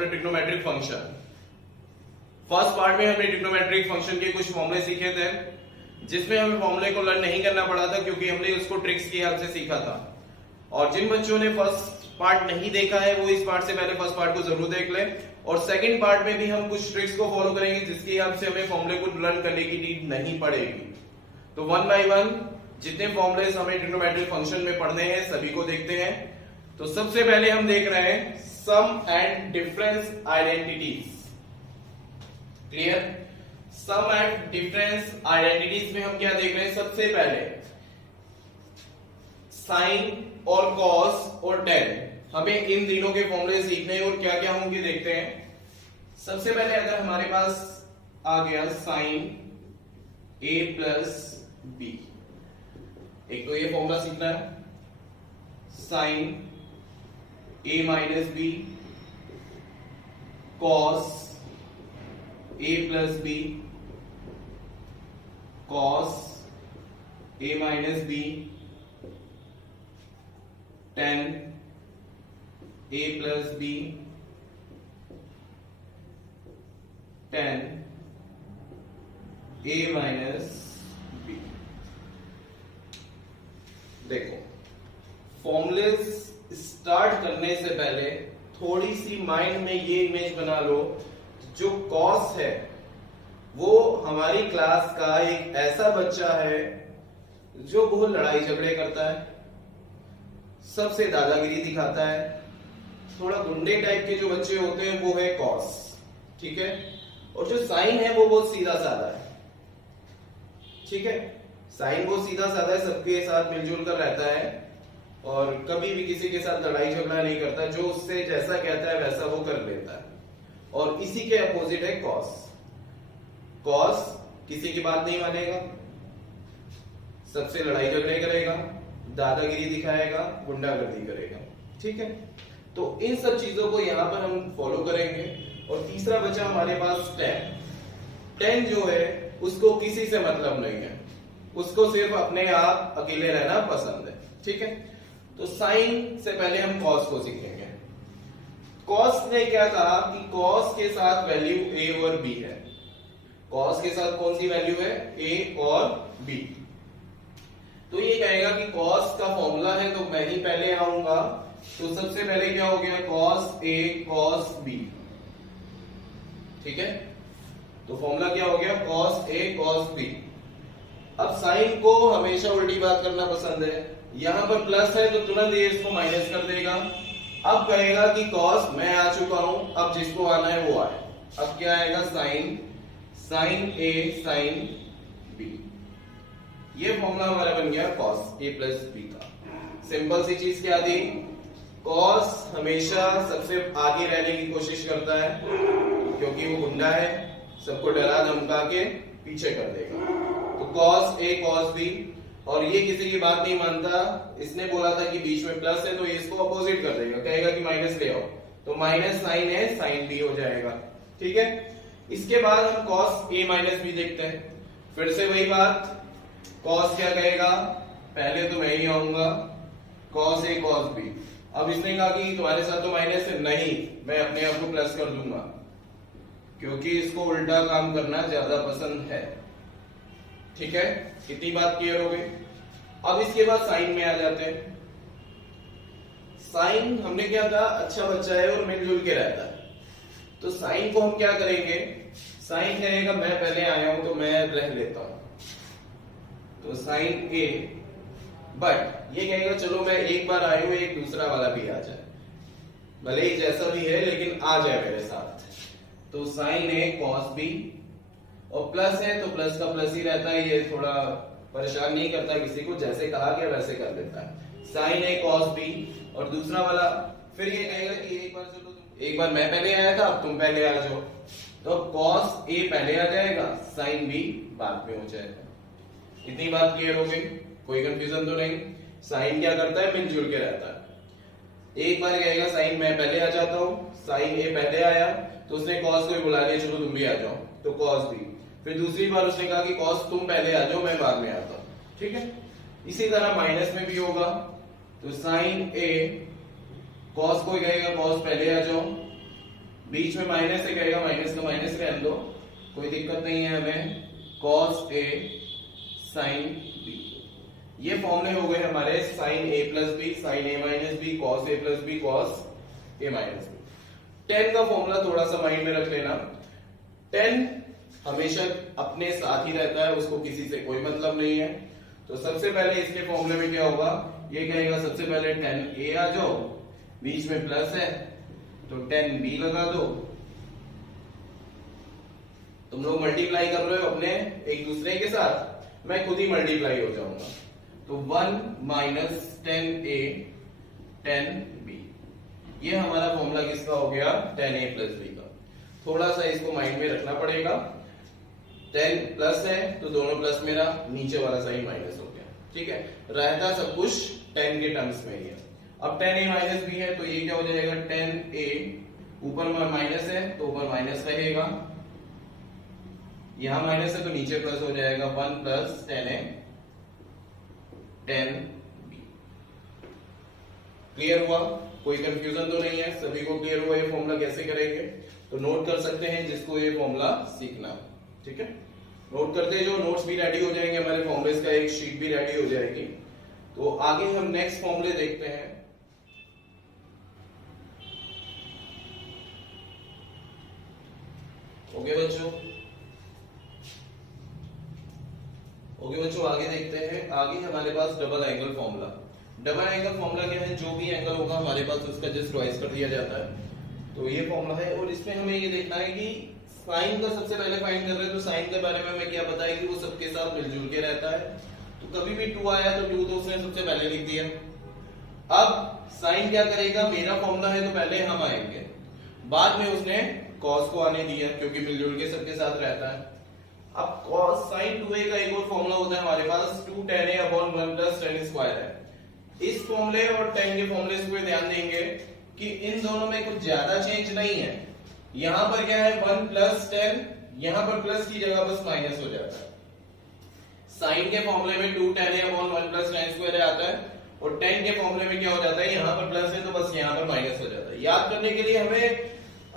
Chapter trigonometric function. First part में हमने trigonometric function के कुछ फॉर्मूले सीखे थे, जिसमें हमें फॉर्मूले को लर्न नहीं करना पड़ा था क्योंकि हमने उसको ट्रिक्स की हेल्प से सीखा था। और जिन बच्चों ने फर्स्ट पार्ट नहीं देखा है वो इस पार्ट से पहले फर्स्ट पार्ट को जरूर देख ले। और सेकंड पार्ट में भी हम कुछ ट्रिक्स को फॉलो करेंगे जिसकी हेल्प से हमें फॉर्मूले को लर्न करने की नीड नहीं पड़ेगी। तो वन बाय वन जितने फॉर्मूले हमें ट्रिग्नोमेट्रिक फंक्शन में पढ़ने हैं सभी को देखते हैं। तो सबसे पहले हम देख रहे हैं sum and difference identities. Clear? Sum and difference identities में हम क्या देख रहे हैं? सबसे पहले साइन और कॉस और टेन, हमें इन तीनों के फॉर्मूले सीखने हैं और क्या क्या होंगे देखते हैं। सबसे पहले अगर हमारे पास आ गया साइन a प्लस बी, एक तो ये फॉर्मूला सीखना है, sine a minus b cos a plus b cos a minus b tan a plus b tan a minus b. देखो, फॉर्मूलेस स्टार्ट करने से पहले थोड़ी सी माइंड में ये इमेज बना लो, जो कॉस है वो हमारी क्लास का एक ऐसा बच्चा है जो बहुत लड़ाई झगड़े करता है, सबसे दादागिरी दिखाता है, थोड़ा गुंडे टाइप के जो बच्चे होते हैं वो है कॉस। ठीक है? और जो साइन है वो बहुत सीधा साधा है। ठीक है? साइन बहुत सीधा साधा है, सबके साथ मिलजुल कर रहता है और कभी भी किसी के साथ लड़ाई झगड़ा नहीं करता, जो उससे जैसा कहता है वैसा वो कर लेता है। और इसी के अपोजिट है कॉस। कॉस किसी की बात नहीं मानेगा, सबसे लड़ाई झगड़े करेगा, दादागिरी दिखाएगा, गुंडागर्दी करेगा। ठीक है? तो इन सब चीजों को यहां पर हम फॉलो करेंगे। और तीसरा बचा हमारे पास टेन। टेन जो है उसको किसी से मतलब नहीं है, उसको सिर्फ अपने आप अकेले रहना पसंद है। ठीक है? तो साइन से पहले हम कॉस को सीखेंगे। कॉस ने क्या कहा कि कॉस के साथ वैल्यू a और b है। कॉस के साथ कौन सी वैल्यू है? a और b। तो ये कहेगा कि कॉस का फॉर्मूला है तो मैं ही पहले आऊंगा, तो सबसे पहले क्या हो गया? Cos a cos b। ठीक है? तो फॉर्मूला क्या हो गया? Cos a cos b। अब साइन को हमेशा उल्टी बात करना पसंद है, यहां पर प्लस है तो तुरंत ये इसको माइनस कर देगा। अब कहेगा कि कॉस मैं आ चुका हूं, अब जिसको आना है वो आए। अब क्या आएगा? Sine sine a sine b। ये फॉर्मूला हमारा बन गया कॉस a प्लस b का। सिंपल सी चीज क्या थी? कॉस हमेशा सबसे आगे रहने की कोशिश करता है क्योंकि वो गुंडा है, सबको डरा धमका के पीछे कर देगा। तो कॉस a कॉस b, और ये किसी की बात नहीं मानता, इसने बोला था कि बीच में प्लस है तो ये इसको अपोजिट कर देगा, कहेगा कि माइनस ले आओ, तो माइनस साइन है साइन b हो जाएगा। ठीक है? इसके बाद हम कॉस a माइनस b देखते हैं। फिर से वही बात, कॉस क्या कहेगा? पहले तो मैं ही आऊंगा, कॉस a कॉस b। अब इसने कहा कि तुम्हारे साथ तो माइनस है, नहीं मैं अपने आप को प्लस कर दूंगा क्योंकि इसको उल्टा काम करना ज्यादा पसंद है। ठीक है? कितनी बात क्लियर हो गई? अब इसके बाद साइन में आ जाते हैं। साइन हमने क्या कहा? अच्छा बच्चा है और मिलजुल के रहता है, तो साइन को हम क्या करेंगे? साइन कहेगा मैं पहले आया हूं तो मैं रह लेता हूं, तो साइन a। बट ये कहेगा चलो मैं एक बार आया हूं, एक दूसरा वाला भी आ जाए, भले ही जैसा भी है लेकिन आ जाए मेरे साथ। तो साइन a कॉस b, और प्लस है तो प्लस का प्लस ही रहता है, ये थोड़ा परेशान नहीं करता किसी को, जैसे कहा गया वैसे कर देता है। साइन a कॉस b, और दूसरा वाला फिर ये कहेगा कि एक बार चलो एक बार मैं पहले आया था अब तुम पहले आ जाओ, तो कॉस a पहले आ जाएगा, साइन b बाद में हो जाएगा। इतनी बात क्लियर हो गई? कोई कंफ्यूजन तो नहीं? साइन क्या करता है? मिलजुल के रहता है। एक बार कहेगा साइन मैं पहले आ जाता हूं, साइन a पहले आया तो उसने कॉस को भी बुला लिया, चलो तुम भी आ जाओ, तो कॉस b। फिर दूसरी बार उसने कहा कि कॉस तुम पहले आ जाओ मैं बाद में आता हूं। ठीक है? इसी तरह माइनस में भी होगा, तो साइन a कॉस को कहेगा कॉस पहले आ जाओ, बीच में माइनस से कहेगा, माइनस का माइनस रहने दो, कोई दिक्कत नहीं है हमें। cos a sin b, ये फॉर्मूले हो गए हमारे sin a plus b, sin a minus b, cos a plus b, cos a minus b. tan का फॉर्मूला थोड़ा सा माइंड में रख लेना। tan हमेशा अपने साथ ही रहता है, उसको किसी से कोई मतलब नहीं है। तो सबसे पहले इसके फॉर्मूले में क्या होगा, ये कहेगा सबसे पहले tan a आ जाओ, बीच में प्लस है तो tan b लगा दो। तुम लोग मल्टीप्लाई कर रहे हो अपने एक दूसरे के साथ, मैं खुद ही मल्टीप्लाई हो जाऊंगा। तो 1 minus tan a tan b, ये हमारा फॉर्मूला किसका हो गया, tan a प्लस b का। थोड़ा सा इसको माइंड में रखना पड़ेगा। tan प्लस है तो दोनों प्लस, मेरा नीचे वाला साइन माइनस हो गया, ठीक है। रहता सब कुछ tan के टर्म्स में ही है। अब tan a माइनस b है तो ये क्या हो जाएगा, tan a, ऊपर में माइनस है तो ऊपर माइनस रहेगा, यहां माइनस है तो नीचे प्लस हो जाएगा, 1 plus tan a tan b। Clear हुआ, कोई कंफ्यूजन तो नहीं है, सभी को क्लियर हुआ ये फॉर्मूला कैसे करेंगे। तो नोट कर सकते हैं जिसको ये फॉर्मूला सीखना, ठीक है। नोट करते जो, नोट्स भी रेडी हो जाएंगे हमारे, फॉर्मूलेस का एक शीट भी रेडी हो जाएगी। तो आगे हम नेक्स्ट फॉर्मूले देखते हैं। ओके बच्चों, आगे देखते हैं। आगे हमारे पास double angle formula. Double angle formula क्या है, जो भी एंगल होगा हमारे पास उसका जस्ट ट्वाइस कर दिया जाता है। तो ये फॉर्मूला है और इसमें हमें ये देखना है कि साइन का सबसे पहले फाइंड कर रहे हैं, तो साइन के बारे में हमें क्या पता है कि वो सबके साथ मिलजुल के रहता है। तो कभी भी 2 आया तो 2 तो उसने सबसे पहले लिख दिया। अब साइन क्या करेगा, मेरा फॉर्मूला है तो पहले हम आएंगे, बाद में उसने कॉस को आने दिया क्योंकि मिलजुल के सबके साथ रहता है। अब cos sin 2a का एक और फॉर्मूला होता है हमारे पास, 2 tan a upon 1 plus tan square है। इस फॉर्मूले और tan के फॉर्मूले पे ध्यान देंगे कि इन दोनों में कुछ ज्यादा चेंज नहीं है। यहां पर क्या है, 1 प्लस tan, यहां पर प्लस की जगह बस माइनस हो जाता है। साइन के फॉर्मूले में 2 tan a upon 1 plus tan square आता है और tan के फॉर्मूले में क्या हो जाता है, यहां पर प्लस है तो बस यहां पर माइनस हो जाता है। याद करने के लिए हमें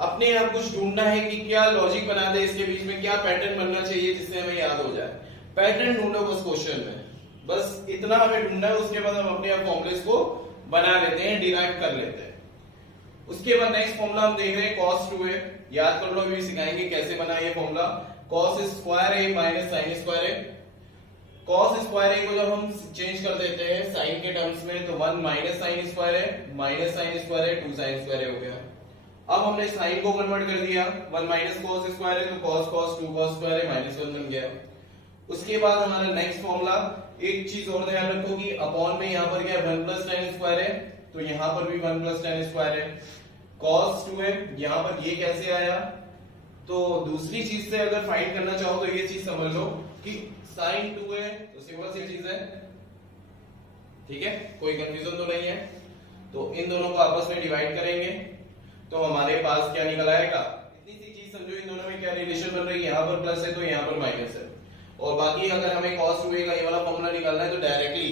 अपने आप कुछ ढूंढना है कि क्या लॉजिक बना दे इसके बीच में, क्या पैटर्न बनना चाहिए जिससे हमें याद हो जाए। पैटर्न ढूंढो बस क्वेश्चन में, बस इतना हमें ढूंढना है। उसके बाद हम अपने आप फॉर्मूलेस को बना लेते हैं, डिराइव कर लेते हैं। उसके बाद नेक्स्ट फॉर्मूला हम देख रहे हैं cos 2a। याद कर लो, अभी सिखाएंगे कैसे बना ये formula. cos square a minus sin square a। cos square a को जब हम चेंज कर देते हैं साइन के टर्म्स में तो 1 minus sin square a minus sin square a 2 sin square a हो गया। अब हमने साइन को कन्वर्ट कर दिया, 1 माइनस cos स्क्वायर है तो cos cos 2 cos स्क्वायर है माइनस 1 बन गया। उसके बाद हमारा नेक्स्ट फॉर्मूला, एक चीज और ध्यान रखो कि अपॉन में यहां पर क्या है, 1 प्लस tan स्क्वायर है तो यहां पर भी 1 प्लस tan स्क्वायर है। cos 2 है, यहां पर ये कैसे आया, तो दूसरी चीज से अगर फाइंड करना चाहो तो ये चीज समझ लो कि sin 2 है तो सिंपल सी चीज है, ठीक है, कोई कंफ्यूजन तो नहीं है। तो इन दोनों को आपस में डिवाइड करेंगे तो हमारे पास क्या निकल आएगा, इतनी सी चीज समझो, इन दोनों में क्या रिलेशन बन रही है, यहाँ पर प्लस है तो यहाँ पर माइनस है। और बाकी अगर हमें cos 2a का ये वाला फॉर्मूला निकालना है तो डायरेक्टली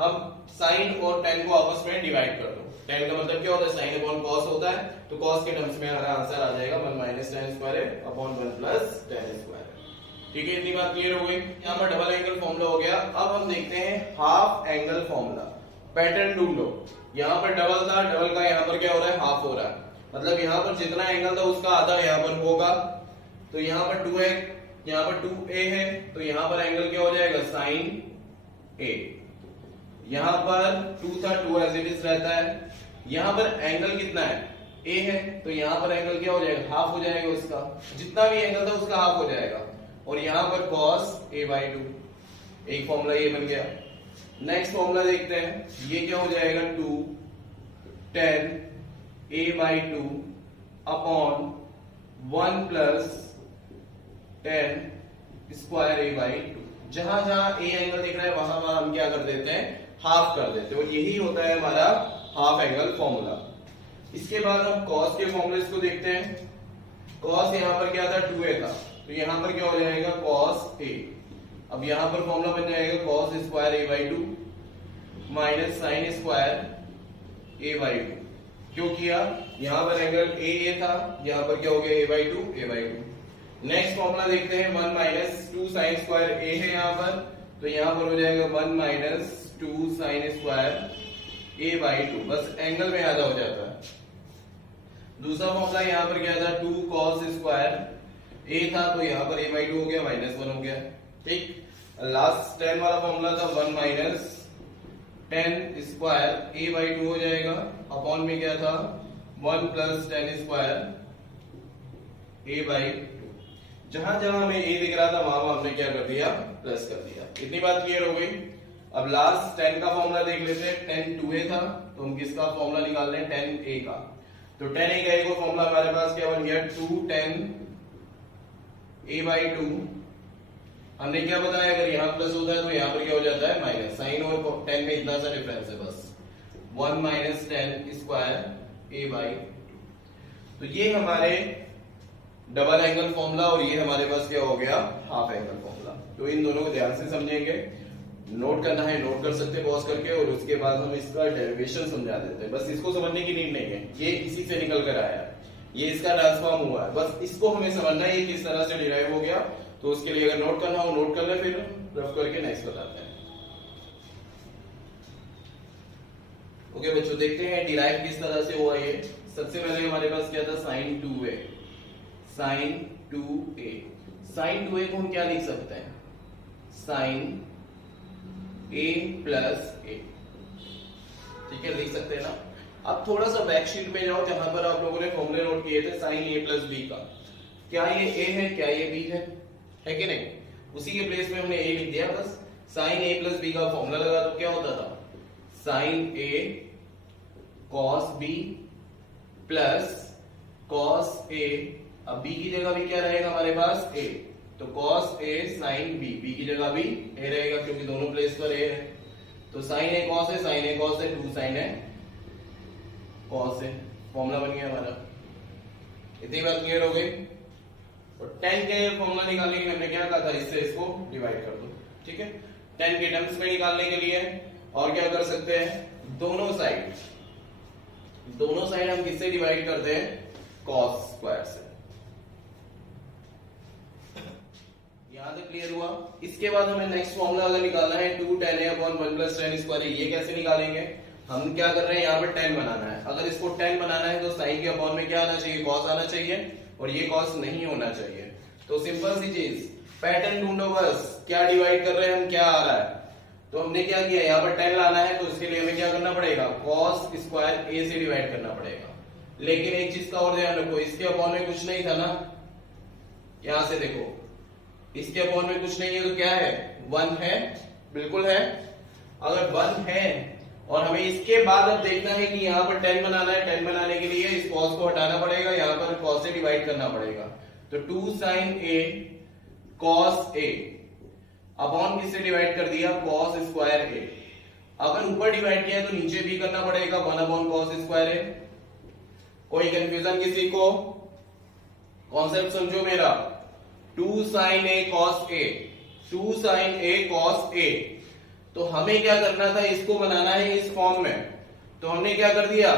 हम sin और tan को आपस में डिवाइड कर दो। tan का मतलब क्या होता है, sin अपॉन cos होता है, तो cos के टर्म्स में हमारा आंसर आ जाएगा 1 minus tan square upon 1 plus tan square. ठीक है, इतनी बात क्लियर हो गई। यहाँ पर डबल एंगल फॉर्मूला हो गया। अब हम देखते हैं हाफ एंगल फॉर्मूला। पैटर्न ढूंढ लो, यहाँ पर डबल था, डबल का यहाँ पर क्या हो रहा है, हाफ हो रहा है, मतलब यहाँ पर जितना एंगल था उसका आधा यहाँ पर होगा। तो यहाँ पर 2 है, यहाँ पर 2a है तो यहाँ पर एंगल क्या हो जाएगा, sin a। यहाँ पर 2 था, 2 एज इट इज रहता है। यहाँ पर एंगल कितना है, a है, तो यहाँ पर एंगल क्या हो जाएगा, हाफ हो जाएगा उसका, जितना भी एंगल था उसका हाफ हो जाएगा। और यहाँ पर cos a/2, एक फॉर्मूला ये बन गया। नेक्स्ट फॉर्मूला देखते हैं, ये क्या हो जाएगा, 2 tan a/2 upon 1 plus tan square a/2। जहां जहां a एंगल दिख रहा है वहां वहां हम क्या कर देते हैं, हाफ कर देते हैं, और यही होता है हमारा हाफ एंगल फॉर्मूला। इसके बाद हम cos के फॉर्मूले को देखते हैं। cos यहाँ पर क्या था, 2a था, तो यहाँ पर क्या हो जाएगा, cos a। अब यहाँ पर फॉर्मूला बन जाएगा cos square a/2 minus sin square a/2। क्यों किया, यहाँ पर एंगल ए था, यहाँ पर क्या हो गया a/2 a/2। नेक्स्ट फॉर्मूला देखते हैं 1 माइनस 2 साइन स्क्वायर ए है यहाँ पर, तो यहाँ पर हो जाएगा 1 माइनस 2 साइन स्क्वायर a/2, बस एंगल में आधा हो जाता है। दूसरा फॉर्मूला यहाँ पर क्या था 2 cos स्क्वायर a था, तो यहाँ पर a/2 हो गया, -1 हो गया। ठीक, लास्ट 10 वाला फॉर्मूला था 1 माइनस 10 स्क्वायर a/2 हो जाएगा, अपॉन में क्या था 1 प्लस 10 स्क्वायर a/2। जहां जहां हमें a दिख रहा था वहां हमने क्या कर दिया, प्लस कर दिया। इतनी बात क्लियर हो गई। अब लास्ट 10 का फॉर्मूला देख लेते हैं। 10 2a था, तो हम किसका फॉर्मूला निकाल रहे हैं 10a का। तो 10a का एक और फॉर्मूला हमारे पास क्या बन गया 2 10 a/2। हमने क्या बताया, अगर यहाँ प्लस होता है तो यहाँ पर क्या हो जाता है माइनस। साइन और 10 में इतना सा डिफरेंस है बस, 1 माइनस 10 स्क्वायर a/2। तो ये हमारे डबल एंगल फॉर्मूला और ये हमारे पास क्या हो गया हाफ एंगल फॉर्मूला। तो इन दोनों को ध्यान से समझेंगे, नोट करना है नोट कर सकते हैं पॉज करके, और उसके बाद हम इसका डेरिवेशन समझा देते हैं। बस इसको समझने की नीड नहीं है, ये इसी से निकल कर आया है, ये इसका ट्रांसफॉर्म हुआ है, बस इसको हमें समझना है ये किस तरह से डिराइव हो गया। तो उसके लिए अगर नोट करना हो नोट कर ले, फिर रफ करके नेक्स्ट बताते हैं। ओके बच्चों, देखते हैं डिराइव किस तरह से हुआ ये। सबसे पहले हमारे पास क्या था sin 2a, sin 2a। sin 2a को हम क्या लिख सकते हैं sin a प्लस a, ठीक है लिख सकते हैं ना। अब थोड़ा सा बैकशीट में जाओ जहां पर आप लोगों ने फॉर्मूले नोट किए थे sin a प्लस b का। क्या ये a है, क्या ये b है कि नहीं? उसी के प्लेस में हमने a लिख दिया, बस sin a प्लस b का फॉर्मूला लगा तो क्या होता था sin a cos b plus cos a। अब b की जगह भी क्या रहेगा हमारे पास a, तो cos a sin b, b की जगह भी a रहेगा क्योंकि दोनों प्लेस पर a है। तो sin a cos a, sin a cos a, 2 sin a cos a, formula बन गया हमारा। इतनी बात क्लियर हो गई। और 10 के फॉर्मूला निकालने के लिए हमने क्या कहा था, इससे इसको डिवाइड कर दो, ठीक है। 10 के टर्म्स में निकालने के लिए और क्या कर सकते हैं, दोनों साइड हम किससे डिवाइड करते हैं cos स्क्वायर से। यहां तक क्लियर हुआ। इसके बाद हमें नेक्स्ट फॉर्मूला अगर निकालना है 2 tan a upon 1 plus tan square. ये कैसे निकालेंगे, हम क्या कर रहे हैं यहाँ पर 10 बनाना है। अगर इसको 10 बनाना है तो साइन के अपॉन में क्या आना चाहिए cos आना चाहिए, और ये cos नहीं होना चाहिए। तो सिंपल सी चीज, पैटर्न ढूंढो बस, क्या डिवाइड कर रहे हैं हम, क्या आ रहा है। तो हमने क्या किया, यहाँ पर 10 लाना है तो उसके लिए हमें क्या करना पड़ेगा cos स्क्वायर a से डिवाइड करना पड़ेगा। लेकिन एक चीज का और ध्यान रखो, इसके अपॉन में कुछ नहीं था ना, यहां से देखो इसके अपॉन में कुछ नहीं है तो क्या है 1 है, बिल्कुल है। अगर 1 है और हमें इसके बाद अब देखना है कि यहाँ पर 10 बनाना है, 10 बनाने के लिए इस cos को हटाना पड़ेगा, यहाँ पर cos से डिवाइड करना पड़ेगा। तो 2 sin a cos a upon किससे डिवाइड कर दिया cos स्क्वायर a। अगर ऊपर डिवाइड किया तो नीचे भी करना पड़ेगा 1 अपॉन cos स्क्वायर a। कोई कंफ्यूजन किसी को, कॉन्सेप्ट समझो मेरा। 2 sin a cos a, 2 sin a cos a। तो हमें क्या करना था, इसको बनाना है इस फॉर्म में। तो हमने क्या कर दिया,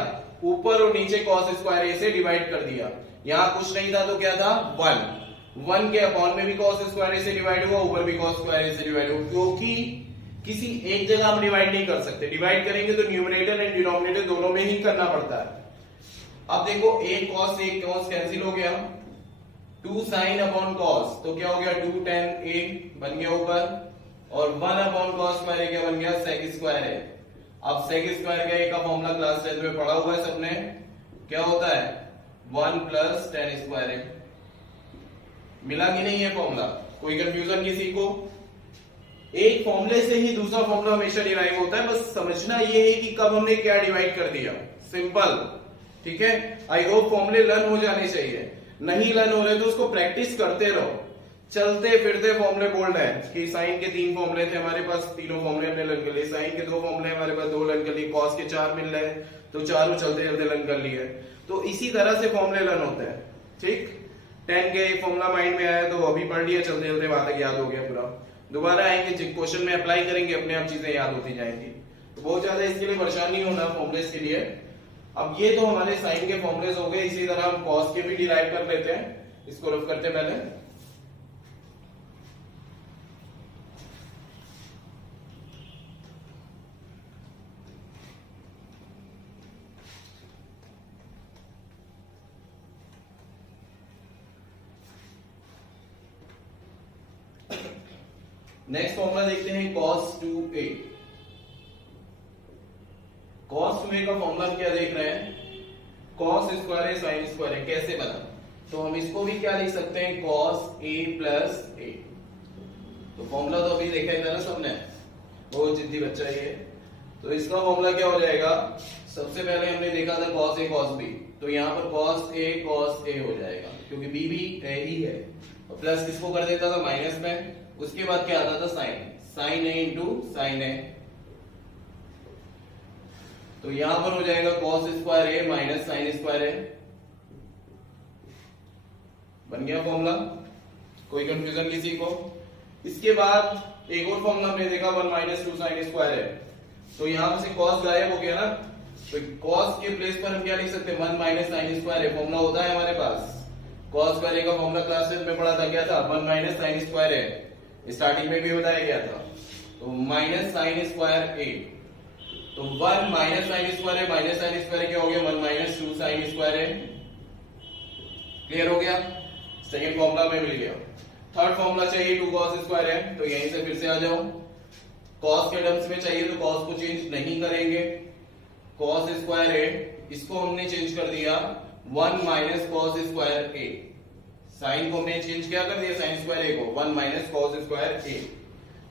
ऊपर और नीचे cos स्क्वायर a से डिवाइड कर दिया। यहां कुछ नहीं था तो क्या था 1 के अपॉन में भी cos स्क्वायर a से डिवाइड हुआ, ऊपर भी cos स्क्वायर a से डिवाइड हुआ, क्योंकि किसी एक जगह हम डिवाइड नहीं कर सकते। डिवाइड करेंगे तो न्यूमरेटर एंड डिनोमिनेटर दोनों में ही करना पड़ता है। अब देखो एक cos कैंसिल हो गया, 2 sin अपॉन cos तो क्या हो गया 2 tan a बन गया ऊपर, और 1 अपॉन cos स्क्वायर क्या बन गया sec स्क्वायर है। अब sec स्क्वायर का एक का फॉर्मूला क्लास 10 में पढ़ा हुआ है सबने, क्या होता है 1 प्लस tan स्क्वायर है। मिला कि नहीं है फॉर्मूला, कोई कंफ्यूजन किसी को? एक फॉर्मूले से ही दूसरा फॉर्मूला हमेशा डिराइव होता है, बस समझना ये है कि कब हमने क्या डिवाइड कर दिया, सिंपल, ठीक है। आई होप फॉर्मूले लर्न हो जाने चाहिए, नहीं लर्न हो रहे तो उसको प्रैक्टिस करते रहो। चलते फिरते फॉर्मूले बोल्ड है कि साइन के 3 फॉर्मूले थे हमारे पास, तीनों फॉर्मूले हमने लर्न कर लिए। साइन के 2 फॉर्मूले हमारे पास 2 लर्न कर लिए, कॉस के 4 मिल रहे हैं तो चारों चलते चलते लर्न कर लिए। तो इसी तरह से फॉर्मूले लर्न होते हैं, ठीक। 10 के एक फॉर्मूला माइंड में आया तो अभी पढ़ लिया, चलते चलते वहां तक याद हो गया पूरा। दोबारा आएंगे क्वेश्चन में अप्लाई करेंगे, अपने आप चीजें याद होती जाएंगी। तो बहुत ज्यादा इसके लिए परेशान नहीं होना फॉर्मूलेस के लिए, अब ये तो हमारे साइन के फॉर्मूलेज हो गए, इसी तरह हम कॉस के भी डिराइव कर लेते हैं। इसको रफ करते पहले। नेक्स्ट फॉर्मूला देखते हैं cos 2a। cos 2a का फॉर्मूला हम क्या देख रहे हैं, cos स्क्वायर है sin स्क्वायर है, कैसे बना? तो हम इसको भी क्या लिख सकते हैं, cos a प्लस a। तो फॉर्मूला तो अभी देखा ही था ना सबने, बहुत जिद्दी बच्चा ये। तो इसका फॉर्मूला क्या हो जाएगा, सबसे पहले हमने देखा था cos a cos b, तो यहाँ पर cos a हो जाएगा, क्योंकि b भी a ही है। और प्लस किसको कर देता था माइनस में, उसके बाद क्या आता था sine a into sine a। तो यहां पर हो जाएगा cos square a minus sine square a। बन गया फॉर्मूला, कोई कंफ्यूजन किसी को? इसके बाद एक और फॉर्मूला हमने देखा 1 माइनस 2 साइन स्क्वायर है। तो यहां से cos गायब हो गया ना, तो cos के प्लेस पर हम क्या लिख सकते हैं, 1 माइनस साइन स्क्वायर है। फॉर्मूला होता है हमारे पास, cos स्क्वायर का फॉर्मूला क्लासेस में पढ़ा था, क्या था, 1 माइनस साइन स्क्वायर है, स्टार्टिंग में भी बताया गया था। तो माइनस साइन स्क्वायर a, तो 1 माइनस साइन स्क्वायर है, माइनस साइन स्क्वायर क्या हो गया, 1 माइनस 2 साइन स्क्वायर है। क्लियर हो गया, सेकंड फॉर्मूला में मिल गया। थर्ड फॉर्मूला चाहिए 2 cos स्क्वायर है, तो यहीं से फिर से आ जाओ। cos के टर्म्स में चाहिए तो cos को चेंज नहीं करेंगे, cos स्क्वायर है, इसको हमने चेंज कर दिया 1 minus cos square a। Sine को हमने चेंज क्या कर दिया, साइन स्क्वायर a को 1 माइनस cos स्क्वायर a।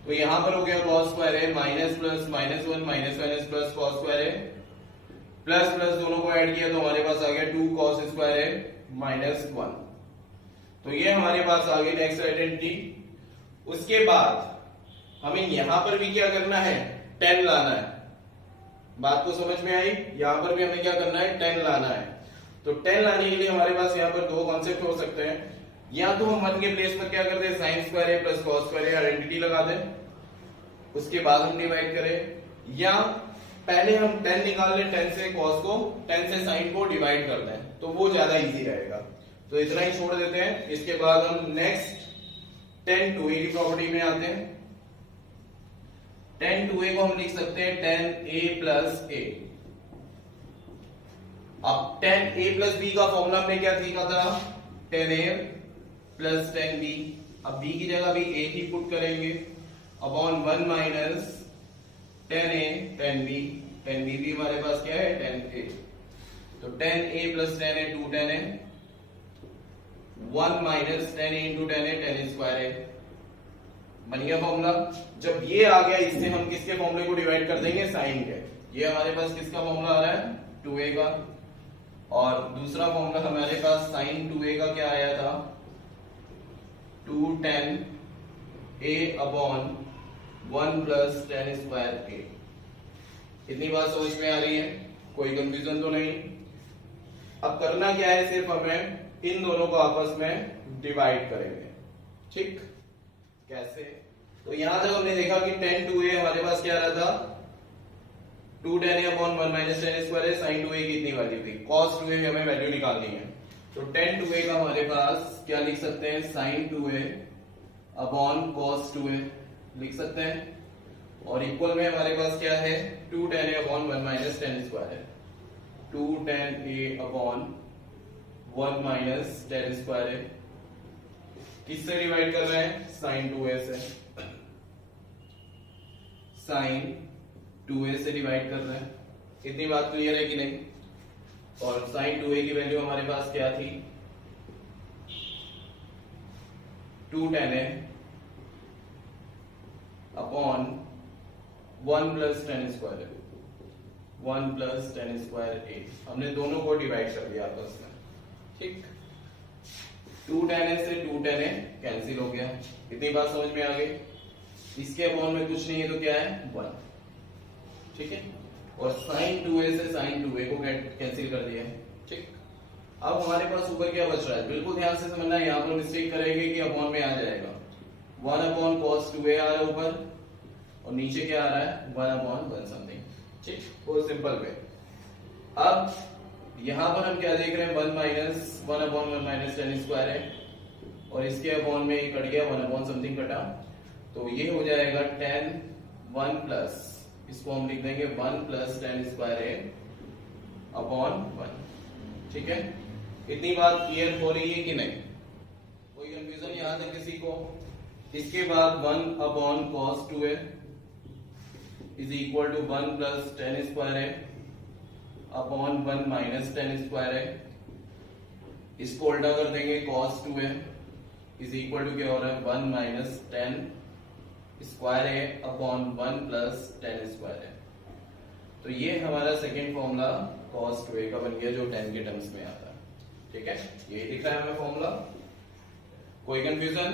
तो यहां पर हो गया cos square a minus plus minus 1 minus minus plus cos square a, plus plus दोनों को ऐड किया तो हमारे पास आ गया 2 cos स्क्वायर a माइनस 1। तो ये हमारे पास आ गई नेक्स्ट आइडेंटिटी। उसके बाद हमें यहां पर भी क्या करना है, 10 लाना है। बात को समझ में आई? यहां पर भी हमें क्या करना है, 10 लाना है। तो 10 लाने के लिए हमारे पास यहाँ पर दो कॉन्सेप्ट हो सकते हैं, या तो हम 1 के प्लेस पर क्या करते हैं, sign square a plus cos square a identity लगा दें, उसके बाद हम डिवाइड करें, या पहले हम 10 निकाल लें, 10 से cos को, 10 से sin को डिवाइड कर दें, तो वो ज्यादा इजी रहेगा। तो इतना ही छोड़ देते हैं। इसके बाद हम नेक्स्ट 10 2a की प्रॉपर्टी में आते हैं। 10 2a को हम लिख सकते हैं 10a प्लस a। अब 10a प्लस b का फॉर्मूला हमने क्या सीखा था, 10a प्लस 10b। अब b की जगह भी a ही पुट करेंगे upon 1 minus 10a 10b। 10b भी हमारे पास क्या है, 10a। तो 10a plus 10a 2 10a, 1 minus 10a into 10a 10 square है। बन गया फॉर्मूला। जब ये आ गया, इससे हम किसके फॉर्मूले को डिवाइड कर देंगे, साइन के। ये हमारे पास किसका फॉर्मूला आ रहा है, 2a का। और दूसरा फॉर्मूला हमारे पास साइन 2a का क्या आया था, 2 10 a upon 1 plus 10 square a। इतनी बात समझ में आ रही है, कोई कंफ्यूजन तो नहीं? अब करना क्या है, सिर्फ हमें इन दोनों को आपस में डिवाइड करेंगे। ठीक, कैसे? तो यहां तक हमने देखा कि 10 2a हमारे पास क्या रहा था, 2 10a अपॉन 1 माइनस 10 स्क्वायर है। साइन 2a की इतनी वैल्यू थी, cos 2a हमें वैल्यू निकालनी है। तो 10 2a का हमारे पास क्या लिख सकते हैं, sign 2a upon cos 2a लिख सकते हैं। और इक्वल में हमारे पास क्या है, 2 10a अपॉन 1 माइनस 10 स्क्वायर है। 2 10a अपॉन 1 माइनस 10 स्क्वायर है। किससे डिवाइड कर रहे हैं, साइन 2a से। साइन 2a से डिवाइड कर रहे हैं। इतनी बात क्लियर है कि नहीं? और साइन 2a की वैल्यू हमारे पास क्या थी, 2 10a अपॉन 1 प्लस 10 स्क्वायर है, 1 प्लस 10 स्क्वायर a। हमने दोनों को डिवाइड कर दिया आपस में। ठीक, 2 10a से 2 10a कैंसिल हो गया। इतनी बात समझ में आ गई? इसके अपॉन में कुछ नहीं है तो क्या है, 1। ठीक है, और साइन 2a से साइन 2a को कैंसिल कर दिया। ठीक, अब हमारे पास ऊपर क्या बच रहा है, बिल्कुल ध्यान से समझना है। यहां पर मिस्टेक करेंगे कि अपॉन में आ जाएगा 1 अपॉन cos 2a आ रहा है ऊपर, और नीचे क्या आ रहा है, 1 अपॉन 1 समथिंग। ठीक, बहुत सिंपल वे। अब यहां पर हम क्या देख रहे हैं, 1 माइनस 1/1 माइनस टेन स्क्वायर है, और इसके अपॉन में कट गया 1 अपॉन समथिंग कटा, तो ये हो जाएगा 10 1 प्लस, इसको हम लिख देंगे 1 प्लस टेन स्क्वायर है अपॉन 1। ठीक है, इतनी बात क्लियर हो रही है कि नहीं? कोई कंफ्यूजन यहां तक किसी को? इसके बाद 1 upon cos 2a is equal to 1 plus tan square है अपॉन 1 माइनस टेन स्क्वायर है, इसको उल्टा कर देंगे, cos 2a is equal to क्या हो रहा है, 1 माइनस टेन स्क्वायर है अपॉन 1 प्लस टेन स्क्वायर है। तो ये हमारा सेकेंड फॉर्मूला cos 2a का बन गया, जो 10 के टर्म्स में आता है। ठीक है, ये दिख रहा है हमें फॉर्मूला। कोई कंफ्यूजन?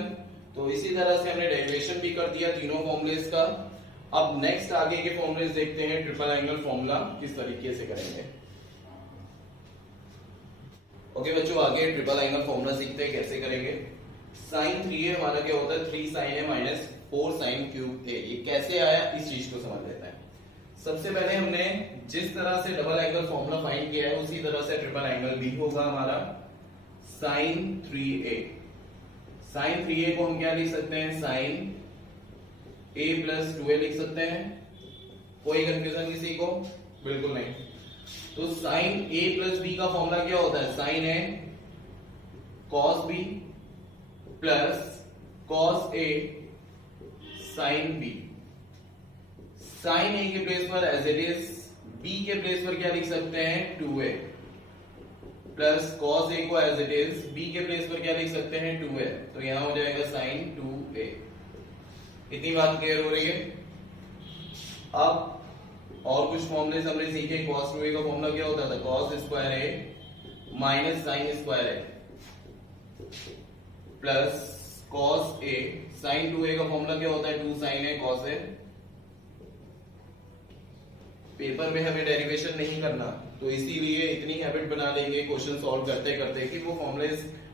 तो इसी तरह से हमने डेरिवेशन भी कर दिया तीनों फॉर्मूलेस का। अब नेक्स्ट आगे के फॉर्मूलेस देखते हैं, ट्रिपल एंगल फॉर्मूला किस तरीके से करेंगे। ओके बच्चों, आगे ट्रिपल एंगल फॉर्मूला सीखते हैं कैसे करेंगे। साइन 3a हमारा क्या होता है, 3 sin a minus 4 sin cube a। ये कैसे आया, इस चीज को समझ लेते हैं। सबसे पहले हमने जिस तरह से डबल एंगल फॉर्मूला फाइंड किया है, उसी तरह से ट्रिपल एंगल भी होगा हमारा। sin 3a, sin 3a को हम क्या लिख सकते हैं, sin a प्लस 2a लिख सकते हैं। कोई कंफ्यूजन किसी को? बिल्कुल नहीं। तो sin a प्लस b का फॉर्मूला क्या होता है, sin a cos b plus cos a sin b। sin a के प्लेस पर एज इट इज, b के प्लेस पर क्या लिख सकते हैं, 2a प्लस cos a को एज इट इज, b के प्लेस पर क्या लिख सकते हैं, 2a। तो यहां हो जाएगा sin 2a। इतनी बात क्लियर हो रही है? अब और कुछ फॉर्मूले हमने सीखे। cos 2a का फॉर्मूला क्या होता था, cos square a minus sin square a plus cos a sin 2a का फॉर्मूला क्या होता है, 2 sin a cos a। Paper में हमें डेरिवेशन नहीं करना, तो इसीलिए इतनी हैबिट बना लेंगे क्वेश्चन सॉल्व करते करते कि वो फॉर्मूले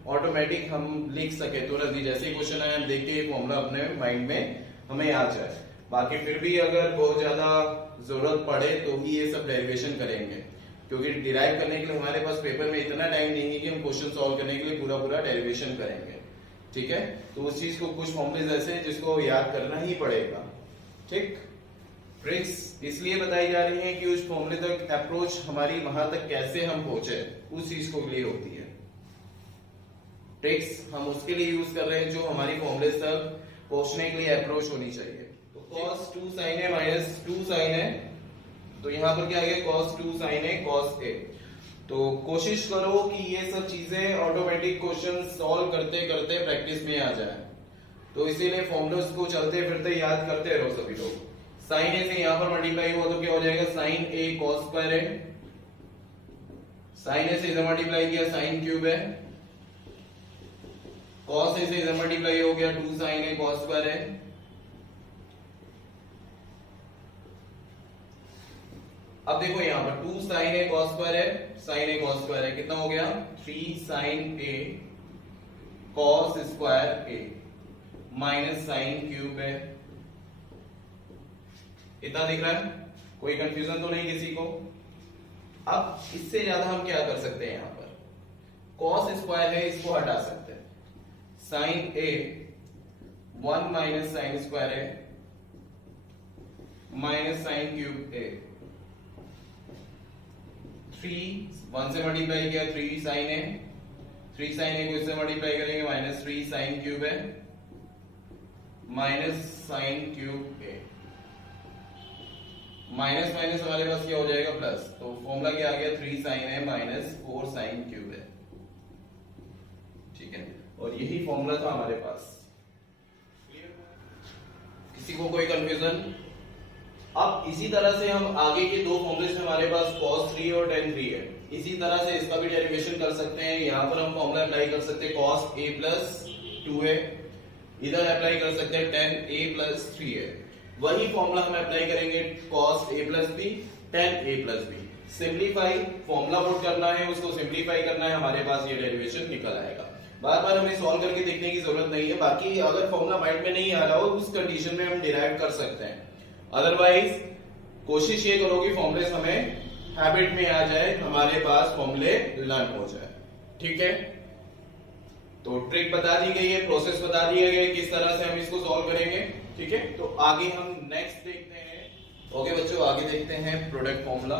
ऑटोमेटिक हम लिख सके तुरंत ही, जैसे क्वेश्चन आए हम देख के ये फॉर्मूला अपने माइंड में हमें आ जाए। बाकी फिर भी अगर बहुत ज्यादा जरूरत पड़े तो ही ये सब डेरिवेशन करेंगे, क्योंकि डिराइव करने के लिए हमारे पास पेपर में इतना टाइम नहीं है कि हम क्वेश्चन सॉल्व करने के लिए पूरा पूरा डेरिवेशन करेंगे। ठीक है, तो उस चीज को कुछ फॉर्मूले ऐसे हैं जिसको याद करना ही पड़ेगा। ठीक, ट्रिक्स इसलिए बताई जा रही है कि उस फॉर्मूले तक अप्रोच हमारी वहां तक कैसे हम पहुंचे, उस चीज को लिए होती है। ट्रिक्स हम उसके लिए यूज कर रहे हैं जो हमारी फॉर्मूले तक पहुंचने के लिए अप्रोच होनी चाहिए। तो cos 2 sin a minus 2 sin a, तो यहां पर क्या आ गया, cos 2 sin a cos a। तो कोशिश करो कि ये सब चीजें ऑटोमेटिक क्वेश्चन सॉल्व करते करते प्रैक्टिस में आ जाए। तो इसीलिए फॉर्मूलास को चलते फिरते याद करते रहो सभी लोग। साइन ए से यहां पर मल्टीप्लाई हुआ तो क्या हो जाएगा, साइन ए cos स्क्वायर है। साइन ए से इधर मल्टीप्लाई किया, साइन क्यूब है। cos ए से इधर मल्टीप्लाई हो गया, 2 sin a cos स्क्वायर है। अब देखो यहां पर 2 sin a cos स्क्वायर है, sin a cos स्क्वायर है, कितना हो गया, 3 sin a cos square a minus sine cube है। इतना दिख रहा है? कोई कंफ्यूजन तो नहीं किसी को? अब इससे ज्यादा हम क्या कर सकते हैं, यहां पर cos स्क्वायर है, इसको हटा सकते हैं। Sine a 1 minus sine square है माइनस साइन क्यूब a। 3 1 से मल्टीप्लाई किया, 3 साइन a, 3 साइन a को इससे मल्टीप्लाई करेंगे, माइनस 3 साइन क्यूब है minus sine cube a। Minus minus हमारे पास क्या हो जाएगा, प्लस। तो फॉर्मूला क्या आ गया, 3 sin a minus 4 sin cube है। ठीक है, और यही फॉर्मूला था हमारे पास। किसी को कोई कंफ्यूजन? अब इसी तरह से हम आगे के दो फॉर्मूले हमारे पास cos 3 और tan 3 है, इसी तरह से इसका भी डेरिवेशन कर सकते हैं। यहां पर हम फॉर्मूला अप्लाई कर सकते हैं cos a प्लस 2a, इधर अप्लाई कर सकते हैं tan a प्लस 3a। वही फॉर्मूला हम अप्लाई करेंगे cos a plus b tan a plus b। Simplify formula put करना है, उसको सिंप्लीफाई करना है, हमारे पास ये डेरिवेशन निकल आएगा। बार बार हमें सॉल्व करके देखने की जरूरत नहीं है। बाकी अगर फॉर्मूला माइंड में नहीं आ रहा हो, उस कंडीशन में हम डिराइव कर सकते हैं। अदरवाइज कोशिश ये करो कि फॉर्मूले हमें हैबिट में आ जाए, हमारे पास फॉर्मूले लर्न हो जाए। ठीक है, तो ट्रिक बता दी गई है, प्रोसेस बता दिया गया है किस तरह से हम इसको सॉल्व करेंगे। ठीक है, तो आगे हम नेक्स्ट देखते हैं। ओके बच्चों, आगे देखते हैं प्रोडक्ट फॉर्मूला।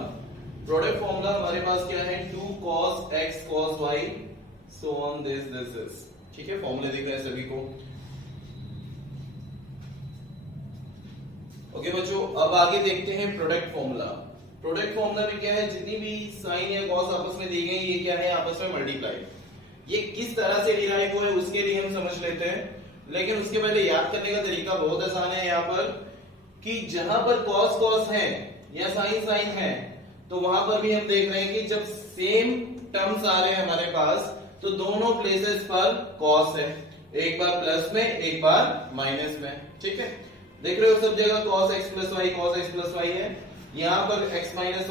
प्रोडक्ट फॉर्मूला हमारे पास क्या है, 2 cos x cos y so on this is। ठीक है, फॉर्मूले दिख रहे हैं सभी को। ओके बच्चों, अब आगे देखते हैं प्रोडक्ट फॉर्मूला। प्रोडक्ट फॉर्मूला में क्या है, जितनी भी साइन या कॉस आपस में दी गई, ये क्या है, आपस में मल्टीप्लाई। ये किस तरह से डिराइव हुआ है उसके लिए हम समझ लेते हैं, लेकिन उसके पहले याद करने का तरीका बहुत आसान है यहाँ पर, कि जहां पर कॉस कॉस है या साइन साइन है, तो वहां पर भी हम देख रहे हैं कि जब सेम टर्म्स आ रहे हैं हमारे पास, तो दोनों प्लेसेस पर कॉस है, एक बार प्लस में एक बार माइनस में। ठीक है, देख रहे हो सब जगह cos x plus y cos x plus y है, यहाँ पर x माइनस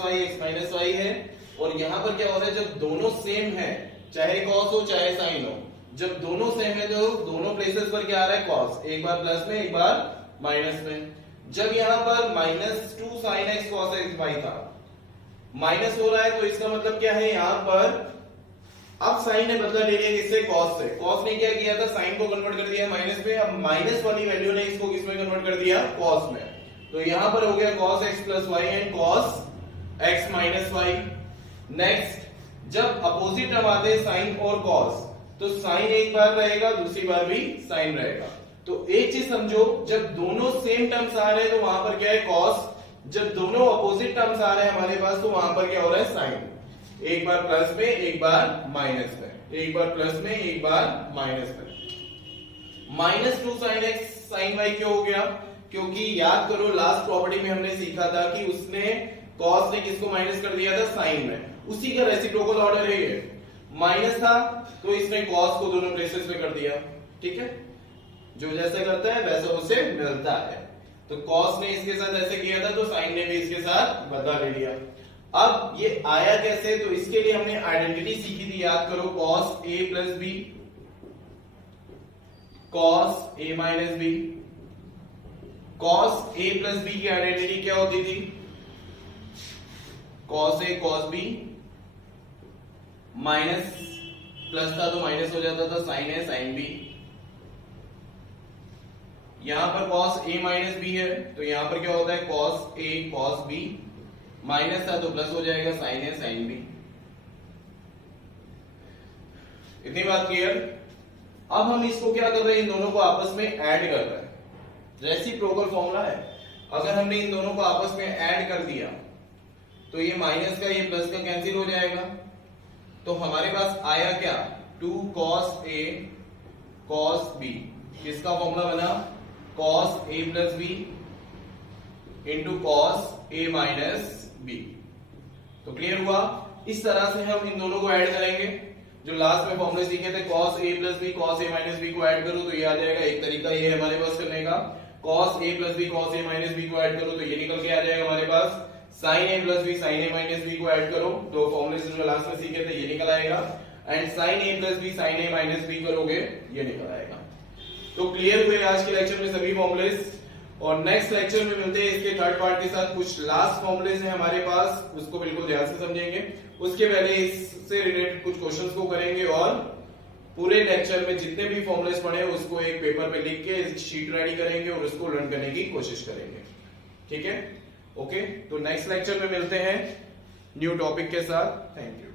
वाई है, और यहाँ पर क्या हो रहा है, जब दोनों सेम है, चाहे cos हो चाहे sin हो, जब दोनों सेम है तो दोनों प्लेसेस पर क्या आ रहा है, cos, एक बार प्लस में एक बार माइनस में। जब यहाँ पर -2 sin x cos x y था, माइनस हो रहा है, तो इसका मतलब क्या है, यहाँ पर अब साइन ने बदला ले लिया किससे, cos से। cos ने क्या किया था, साइन को कन्वर्ट कर दिया माइनस में, अब माइनस वाली वैल्यू ने इसको किसमें कन्वर्ट कर दिया, cos में। तो यहां पर हो गया cos x plus y and cos x minus y. Next, जब अपोजिट टर्म आते हैं साइन और cos, तो साइन एक बार रहेगा, दूसरी बार भी साइन रहेगा। तो एक चीज समझो, जब दोनों सेम टर्म्स आ रहे हैं तो वहां पर क्या है, cos। जब दोनों अपोजिट टर्म्स आ रहे हैं हमारे पास, तो वहां पर क्या हो रहा है, साइन। एक बार प्लस में एक बार माइनस में, एक बार प्लस में एक बार माइनस में। -2 sin x sin y क्यों हो गया, क्योंकि याद करो लास्ट प्रॉपर्टी में हमने सीखा था कि उसने cos ने किसको माइनस कर दिया था, साइन में, उसी का रेसिप्रोकल ऑर्डर है ये। माइनस था तो इसने cos को दोनों प्लेसेस पे कर दिया। ठीक है, जो जैसे करता है वैसा उसे मिलता है। तो cos ने इसके साथ ऐसे किया था, तो साइन ने भी इसके साथ बदला ले लिया। अब ये आया कैसे, तो इसके लिए हमने आइडेंटिटी सीखी थी, याद करो, cos a plus b cos a minus b. cos a plus b की आइडेंटिटी क्या होती थी, cos a cos b, minus plus था तो माइनस हो जाता था, साइन है साइन b। यहां पर cos a माइनस b है, तो यहां पर क्या होता है, cos a cos b, minus था तो प्लस हो जाएगा, साइन है साइन बी। इतनी बात क्लियर। अब हम इसको क्या कर रहे हैं, इन दोनों को आपस में ऐड कर रहे हैं, रेसिप्रोकल फॉर्मूला है। अगर हमने इन दोनों को आपस में ऐड कर दिया, तो ये माइनस का ये प्लस का कैंसिल हो जाएगा, तो हमारे पास आया क्या, 2 cos a cos b। किसका फॉर्मूला बना, cos a plus b into cos a minus b। तो क्लियर हुआ। इस तरह से हम इन दोनों को ऐड करेंगे, जो लास्ट में फॉर्मूले सीखे थे, cos a plus b cos a minus b को ऐड करो तो ये आ जाएगा। एक तरीका ये है हमारे पास करने का, cos a plus b cos a minus b को ऐड करो तो ये निकल के आ जाएगा हमारे पास। sin a plus b sin a minus b को ऐड करो, तो फॉर्मूले से जो लास्ट में सीखे थे ये निकल आएगा। And sin a plus b sin a minus b करोगे, ये निकल आएगा। तो क्लियर हुए आज के लेक्चर में सभी फॉर्मूलेस, और नेक्स्ट लेक्चर में मिलते हैं इसके थर्ड पार्ट के साथ। कुछ लास्ट फॉर्मूलेस हैं हमारे पास, उसको बिल्कुल ध्यान से समझेंगे। उसके पहले इससे रिलेटेड कुछ क्वेश्चंस को करेंगे, और पूरे लेक्चर में जितने भी फॉर्मूलेस पढ़े उसको एक पेपर पे लिख के शीट रेडी करेंगे और उसको लर्न करने की कोशिश करेंगे। ठीक है, ओके। तो नेक्स्ट लेक्चर में मिलते हैं न्यू टॉपिक के साथ। Thank you.